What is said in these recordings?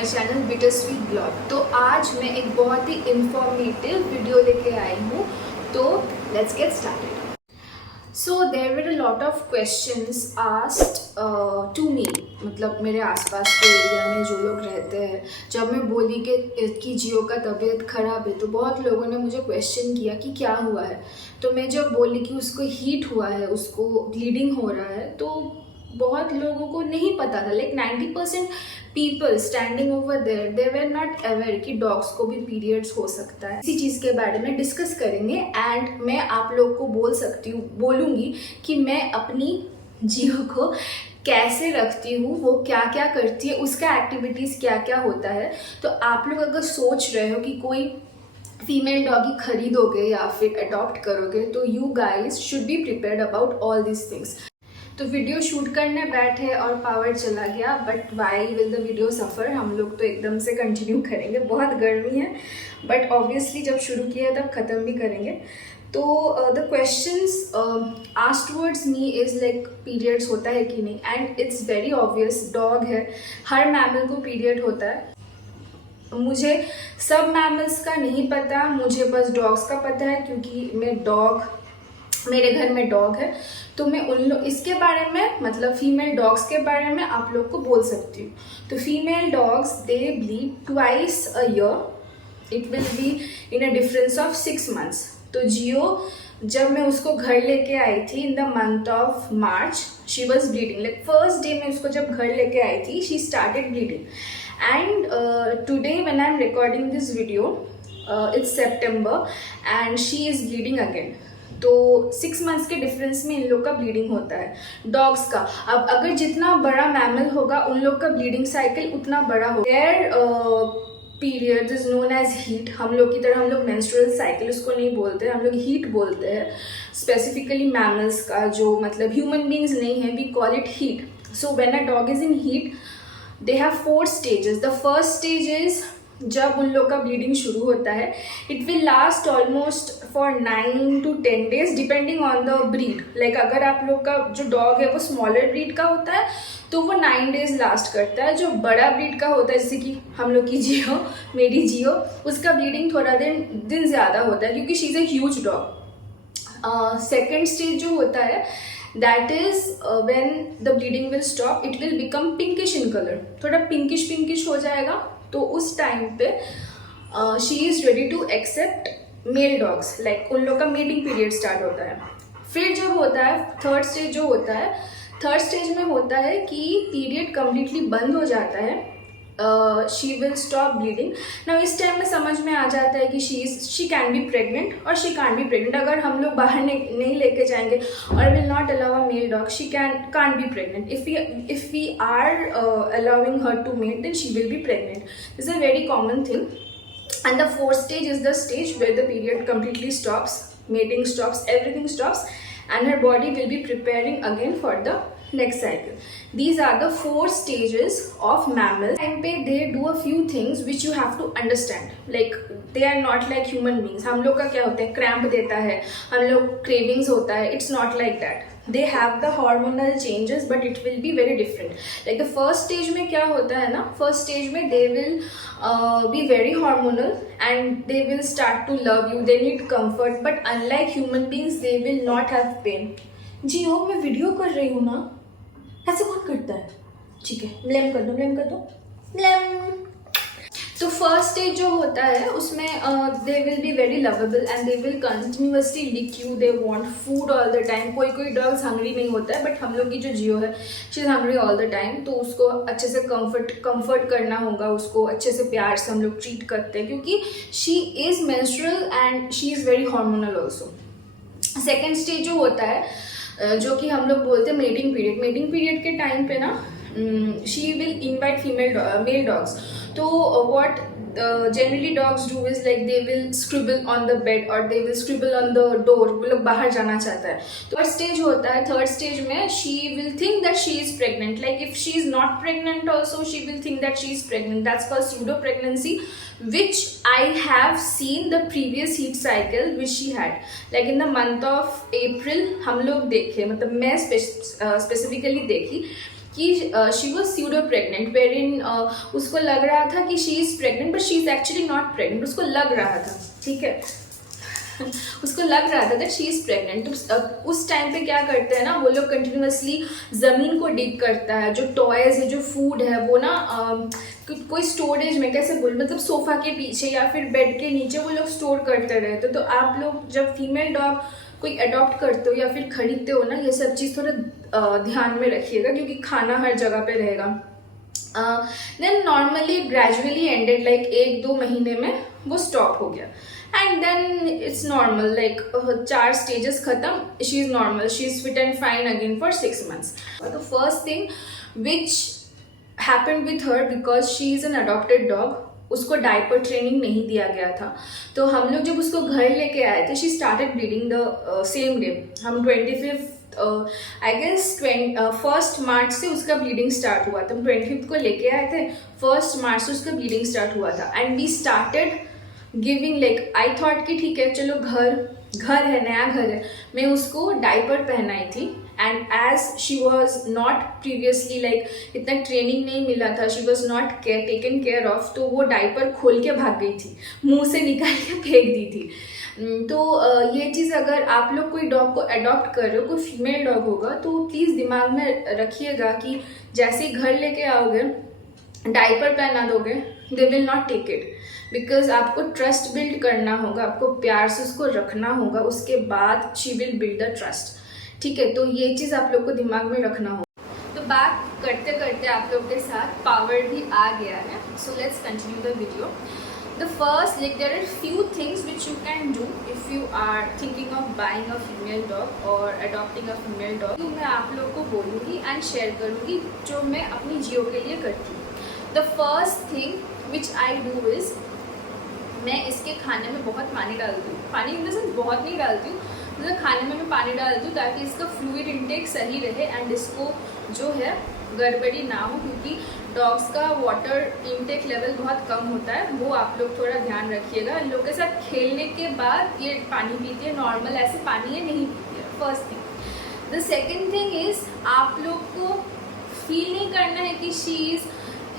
My channel bitter sweet blog. तो आज मैं एक बहुत ही इंफॉर्मेटिव वीडियो लेके आई हूँ, तो let's get started. So there were a lot of questions asked to me, मतलब मेरे आसपास के एरिया में जो लोग रहते हैं। जब मैं बोली कि जियो का तबीयत ख़राब है तो बहुत लोगों ने मुझे क्वेश्चन किया कि क्या हुआ है। तो मैं जब बोली कि उसको हीट हुआ है, उसको ब्लीडिंग हो रहा है, तो बहुत लोगों को नहीं पता था। Like 90% people standing over there they were not aware कि डॉग्स को भी पीरियड्स हो सकता है। इसी चीज़ के बारे में डिस्कस करेंगे एंड मैं आप लोग को बोलूँगी कि मैं अपनी जियो को कैसे रखती हूँ, वो क्या क्या करती है, उसका एक्टिविटीज़ क्या क्या होता है। तो आप लोग अगर सोच रहे हो कि कोई फीमेल डॉगी खरीदोगे या फिर अडॉप्ट करोगे, तो you guys should be prepared about all this things. तो वीडियो शूट करने बैठे और पावर चला गया, but why will the video suffer. हम लोग तो एकदम से कंटिन्यू करेंगे, बहुत गर्मी है, बट ऑब्वियसली जब शुरू किया तब ख़त्म भी करेंगे। तो the questions asked towards me is like periods होता है कि नहीं, and it's very obvious. Dog है, हर मैमल को पीरियड होता है। मुझे सब मैमल्स का नहीं पता, मुझे बस डॉग्स का पता है, क्योंकि मेरे घर में डॉग है। तो मैं इसके बारे में, मतलब फीमेल डॉग्स के बारे में आप लोग को बोल सकती हूँ। तो female dogs they bleed twice a year. It will be in a difference of 6 months। तो जियो, जब मैं उसको घर लेके आई थी in the month of March, she was bleeding. Like first day में उसको जब घर लेके आई थी, she started bleeding. And today when I am recording this video, it's September and she is bleeding again. तो 6 months के डिफरेंस में इन लोग का ब्लीडिंग होता है, डॉग्स का। अब अगर जितना बड़ा मैमल होगा, उन लोग का ब्लीडिंग साइकिल उतना बड़ा होगा। There period is known as heat. हम लोग की तरह हम लोग मेंस्ट्रुअल साइकिल उसको नहीं बोलते, हम लोग हीट बोलते हैं। स्पेसिफिकली मैमल्स का, जो मतलब ह्यूमन बींग्स नहीं है, we call it heat. So when a dog is in heat, they have 4 stages। The first stage is जब उन लोग का ब्लीडिंग शुरू होता है। It will last almost for 9 to 10 days depending on the breed. Like अगर आप लोग का जो डॉग है वो स्मॉलर ब्रीड का होता है तो वो 9 days लास्ट करता है। जो बड़ा ब्रीड का होता है, जैसे कि हम लोग की जियो, मेरी जियो, उसका ब्लीडिंग थोड़ा दिन ज़्यादा होता है, क्योंकि she is a huge dog. Second stage जो होता है, that is when the bleeding will stop, it will become pinkish in colour, थोड़ा पिंकिश हो जाएगा। तो उस टाइम पे she is ready to accept male dogs. Like उन लोग का मेटिंग पीरियड स्टार्ट होता है। फिर जब होता है थर्ड स्टेज, जो होता है थर्ड स्टेज में होता है कि पीरियड कम्प्लीटली बंद हो जाता है, शी विल स्टॉप ब्लीडिंग। ना इस टाइम में समझ में आ जाता है कि शी कैन बी प्रेग्नेंट और शी कैन बी प्रेग्नेंट। अगर हम लोग बाहर नहीं लेके जाएंगे और will not allow a mail dog, she can't be pregnant. If we are allowing her to mate, then she will be pregnant. This is a very common thing. And the fourth stage is the stage where the period completely stops, mating stops, everything stops, and her body will be preparing again for the next cycle. These are the 4 stages of mammals. Time पे they do a few things which you have to understand. Like they are not like human beings. हम लोग का क्या होता है, cramp देता है, हम लोग क्रेविंग्स होता है। It's not like that. They have the hormonal changes, but it will be very different. Like the first stage में क्या होता है ना, first stage में they will be very hormonal and they will start to love you. They need comfort, but unlike human beings, they will not have pain. जी हो, मैं video कर रही हूँ ना, ऐसे कौन करता है? ठीक है, ब्लेम कर दो ब्लेम। तो फर्स्ट स्टेज जो होता है उसमें they will be very lovable and they will continuously lick you. They want food all the time. कोई डॉग्स हंग्री नहीं होता है, बट हम लोग की जो जियो है, she is hungry all the time. तो उसको अच्छे से कंफर्ट करना होगा, उसको अच्छे से प्यार से हम लोग ट्रीट करते हैं, क्योंकि she is menstrual and she is very hormonal also. Second stage जो होता है, जो कि हम लोग बोलते हैं मेटिंग पीरियड के टाइम पे ना, she will invite male dogs. तो what generally dogs do is like they will scribble on the bed or they will scribble on the door। वो लोग बाहर जाना चाहता है। तो थर्ड स्टेज होता है, थर्ड स्टेज में she will think that she is pregnant. Like if she is not pregnant also, she will think that she is pregnant. That's called pseudo pregnancy, which I have seen the previous heat cycle which she had. Like in the month of April हम लोग देखे, मतलब मैं specifically देखी कि she was pseudo pregnant, wherein उसको लग रहा था कि she is pregnant but she is actually not pregnant, उसको लग रहा था, ठीक है, उसको लग रहा था दैट शी इज़ प्रेग्नेंट। तो उस टाइम पे क्या करते हैं ना वो लोग, कंटिन्यूसली ज़मीन को डिग करता है, जो टॉयज़ है, जो फूड है, वो ना कोई स्टोरेज में, कैसे बोल, मतलब सोफ़ा के पीछे या फिर बेड के नीचे वो लोग स्टोर करते रहते। तो आप लोग जब फीमेल डॉग कोई अडॉप्ट करते हो या फिर खरीदते हो ना, ये सब चीज़ थोड़ा ध्यान में रखिएगा, क्योंकि खाना हर जगह पे रहेगा। Then normally gradually ended, like 1-2 महीने में वो स्टॉप हो गया, and then it's normal, like 4 stages खत्म, she is normal, she is fit and fine again for 6 months। तो first thing which happened with her, because she is an adopted dog, उसको diaper training नहीं दिया गया था। तो हम लोग जब उसको घर लेके आए थे, she started bleeding the same day. हम 25th आई गेस 1 मार्च से उसका ब्लीडिंग स्टार्ट हुआ था। हम 25th को लेके आए थे, 1 मार्च से उसका ब्लीडिंग स्टार्ट हुआ था, and we started giving, like I thought कि ठीक है चलो घर है, नया घर है, मैं उसको डायपर पहनाई थी। And as she was not previously, like इतना ट्रेनिंग नहीं मिला था, she was not taken care of, तो वो डायपर खोल के भाग गई थी, मुंह से निकाल के फेंक दी थी। तो ये चीज़ अगर आप लोग कोई डॉग को अडॉप्ट कर रहे हो, कोई फीमेल डॉग होगा, तो प्लीज़ दिमाग में रखिएगा कि जैसे ही घर लेके आओगे, डायपर पहना दोगे, they will not take it, because आपको ट्रस्ट बिल्ड करना होगा, आपको प्यार से उसको रखना होगा, उसके बाद she will build the trust, ठीक है। तो ये चीज़ आप लोग को दिमाग में रखना होगा। तो बात करते करते आप लोग के साथ पावर भी आ गया है, so let's continue the video. The first, like there are few things which you can do if you are thinking of buying a female dog or adopting a female dog। तो मैं आप लोग को बोलूँगी and share करूँगी जो मैं अपनी जियो के लिए करती हूँ। The first thing which I do is, मैं इसके खाने में बहुत पानी डालती हूँ, पानी इन द सेंस बहुत नहीं डालती हूँ, मतलब खाने में मैं पानी डालती हूँ ताकि इसका फ्लूइड इनटेक सही रहे एंड इसको जो है गड़बड़ी ना हो, क्योंकि डॉग्स का वाटर इनटेक लेवल बहुत कम होता है, वो आप लोग थोड़ा ध्यान रखिएगा। इन लोगों के साथ खेलने के बाद ये पानी पीती है, नॉर्मल ऐसे पानी ये नहीं पीती है, first thing. The second thing is, आप लोग को फील नहीं करना है कि she is,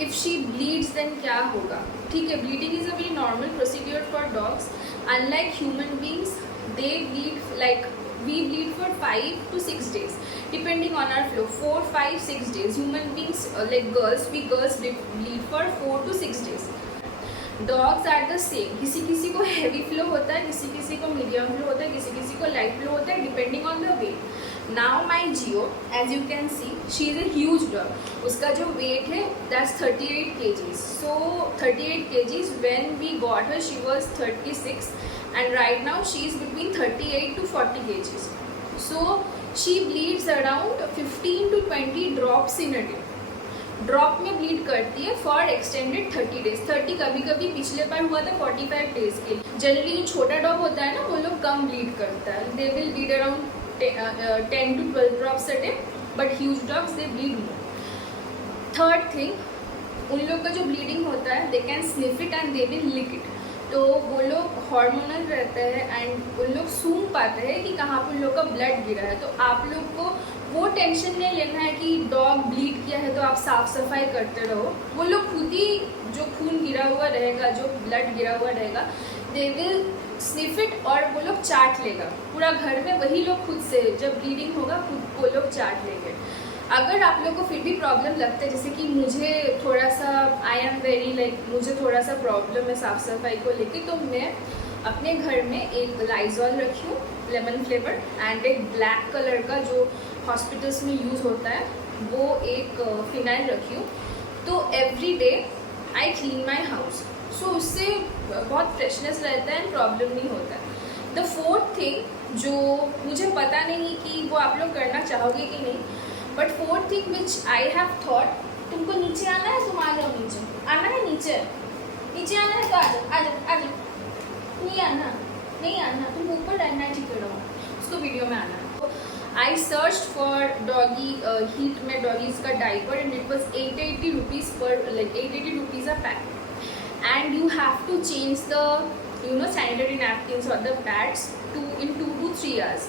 if she bleeds then क्या होगा, ठीक है। Bleeding is a very normal procedure for dogs, unlike human beings, they bleed, like we bleed for 5 to 6 days depending on our flow, 4, 5, 6 days। human beings like girls bleed for 4 to 6 days। dogs are the same, किसी किसी को heavy flow होता है, किसी किसी को medium flow होता है, किसी किसी को light flow होता है, depending on the weight। now my Geo, as you can see, she is a huge dog, उसका जो weight है that's 38 kgs, so 38 kgs when we got her she was 36 and right now she is between 38 to 40 kgs, so she bleeds around 15 to 20 drops in a day। Drop में bleed करती है for extended 30 days, 30 कभी कभी पिछले बार हुआ था 45 days के लिए। जनरली जो छोटा डॉग होता है ना वो लोग कम ब्लीड करता है, they will bleed around 10 to 12 drops a day, but huge dogs they bleed more. Third thing, उन लोग का जो ब्लीडिंग होता है, they can sniff it and they will lick it, तो वो लोग हार्मोनल रहते हैं एंड उन लोग सूंघ पाते हैं कि कहाँ पर उन लोग का ब्लड गिरा है। तो आप लोग को वो टेंशन नहीं लेना है कि डॉग ब्लीड किया है तो आप साफ सफाई करते रहो, वो लोग खुद ही जो खून गिरा हुआ रहेगा, जो ब्लड गिरा हुआ रहेगा, दे विल स्निफ इट और वो लोग चाट लेगा पूरा घर में, वही लोग खुद से जब ब्लीडिंग होगा खुद वो लोग चाट लेंगे। अगर आप लोग को फिर भी प्रॉब्लम लगता है, जैसे कि मुझे थोड़ा सा, आई एम वेरी लाइक, मुझे थोड़ा सा प्रॉब्लम है साफ़ सफाई को लेके, तो मैं अपने घर में एक लाइजॉल रखी हूँ लेमन फ्लेवर एंड एक ब्लैक कलर का जो हॉस्पिटल्स में यूज़ होता है वो एक फिनाइल रखी हूँ। तो every day I clean my house, so उससे बहुत फ्रेशनेस रहता है एंड प्रॉब्लम नहीं होता है। द फोर्थ थिंग जो मुझे पता नहीं कि वो आप लोग करना चाहोगे कि नहीं, but fourth thing which I have thought, तुमको नीचे आना है, तुम आ जाओ नीचे, आना है नीचे, नीचे आना है तो आ जाओ, आ जाओ, आ जाओ, नहीं आना, नहीं आना, तुम ऊपर रहना है, ठीक है रहो, उसको वीडियो में आना है। I search for doggy heat में डॉगीज का diaper and it was 880 rupees पर, like 880 rupees a packet, and you have to change the sanitary napkins और the pads in 2 to 3 hours।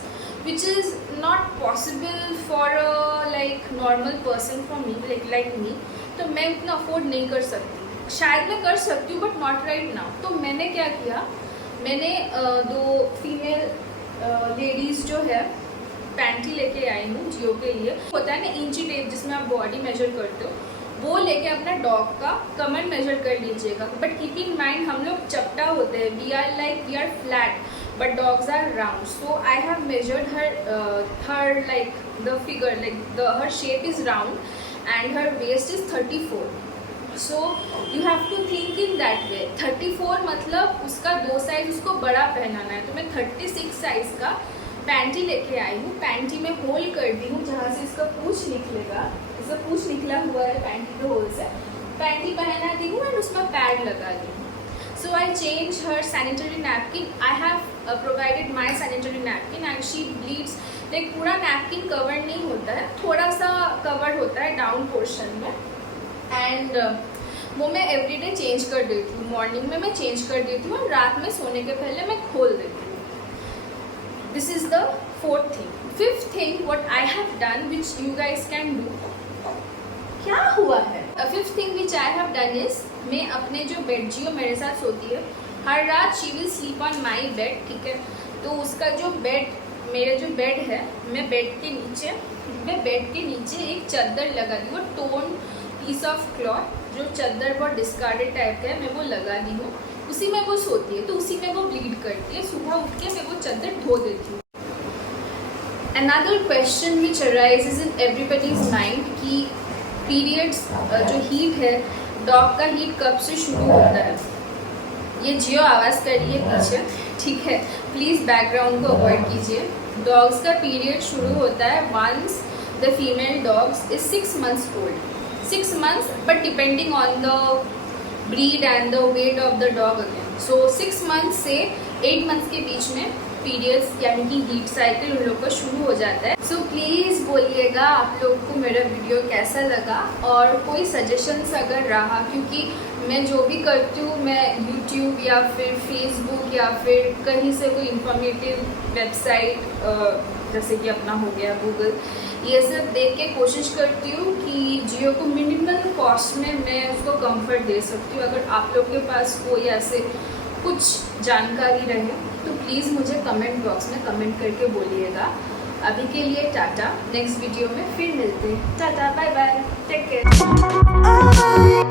which is not possible for a like normal person for me like me. तो मैं उतना afford नहीं कर सकती, शायद मैं कर सकती हूँ बट नॉट राइट नाउ. तो मैंने क्या किया, मैंने 2 फीमेल लेडीज़ जो है पैंटी लेके आई हूँ जियो के लिए. होता है ना इंची टेप जिसमें आप बॉडी मेजर करते हो, वो लेके अपना डॉग का कमर मेजर कर लीजिएगा. बट कीप इन माइंड हम लोग चपटा होते हैं, we are flat but dogs are round. So I have measured her like the figure, like her shape is round and her waist is 34. So you have to think in that way. 34 मतलब उसका 2 size उसको बड़ा पहनाना है. तो मैं 36 size का panty लेके आई हूँ. पैंटी में होल कर दी हूँ जहाँ से इसका पूंछ निकलेगा. इसका पूंछ निकला हुआ है पैंटी के होल से. पैंटी पहना दी हूँ एंड उसमें पैड लगा दी हूँ. So I change her sanitary napkin. I have provided my sanitary napkin and she bleeds. like पूरा napkin cover नहीं होता है, थोड़ा सा covered होता है down portion में. and वो मैं everyday change कर देती हूँ. मॉर्निंग में मैं change कर देती हूँ और रात में सोने के पहले मैं खोल देती हूँ. This is the 4th thing. 5th thing what I have done which you guys can do. क्या हुआ है? Fifth thing which I have done is, मैं अपने जो बेड, जियो मेरे साथ सोती है हर रात, she will sleep on my bed. ठीक है, तो उसका जो बेड, मेरा जो बेड है, मैं बेड के नीचे एक चादर लगा दी. वो टोन पीस ऑफ क्लॉथ, जो चादर बहुत डिस्कार्डेड टाइप का है, मैं वो लगा दी हूँ. उसी में वो सोती है, तो उसी में वो ब्लीड करती है. सुबह उठ के मैं वो चादर धो देती हूँ. Another question which arises in everybody's mind कि पीरियड्स जो हीट है, डॉग का हीट कब से शुरू होता है. ये जियो आवाज़ कर रही है पीछे, ठीक है, प्लीज़ बैकग्राउंड को अवॉइड कीजिए. डॉग्स का पीरियड शुरू होता है once the female dogs is 6 months old. 6 months, but depending on the breed and the weight of the dog again. So 6 months से 8 months के बीच में पीरियड्स यानी कि हीट साइकिल उन लोग का शुरू हो जाता है. सो प्लीज़ बोलिएगा आप लोग को मेरा वीडियो कैसा लगा और कोई सजेशंस अगर रहा, क्योंकि मैं जो भी करती हूँ मैं यूट्यूब या फिर फेसबुक या फिर कहीं से कोई इंफॉर्मेटिव वेबसाइट जैसे कि अपना हो गया गूगल, ये सब देख के कोशिश करती हूँ कि जियो को मिनिमल कॉस्ट में मैं उसको कंफर्ट दे सकती हूँ. अगर आप लोग के पास कोई ऐसे कुछ जानकारी रहे तो प्लीज़ मुझे कमेंट बॉक्स में कमेंट करके बोलिएगा. अभी के लिए टाटा, नेक्स्ट वीडियो में फिर मिलते हैं. Tata, bye bye, take care.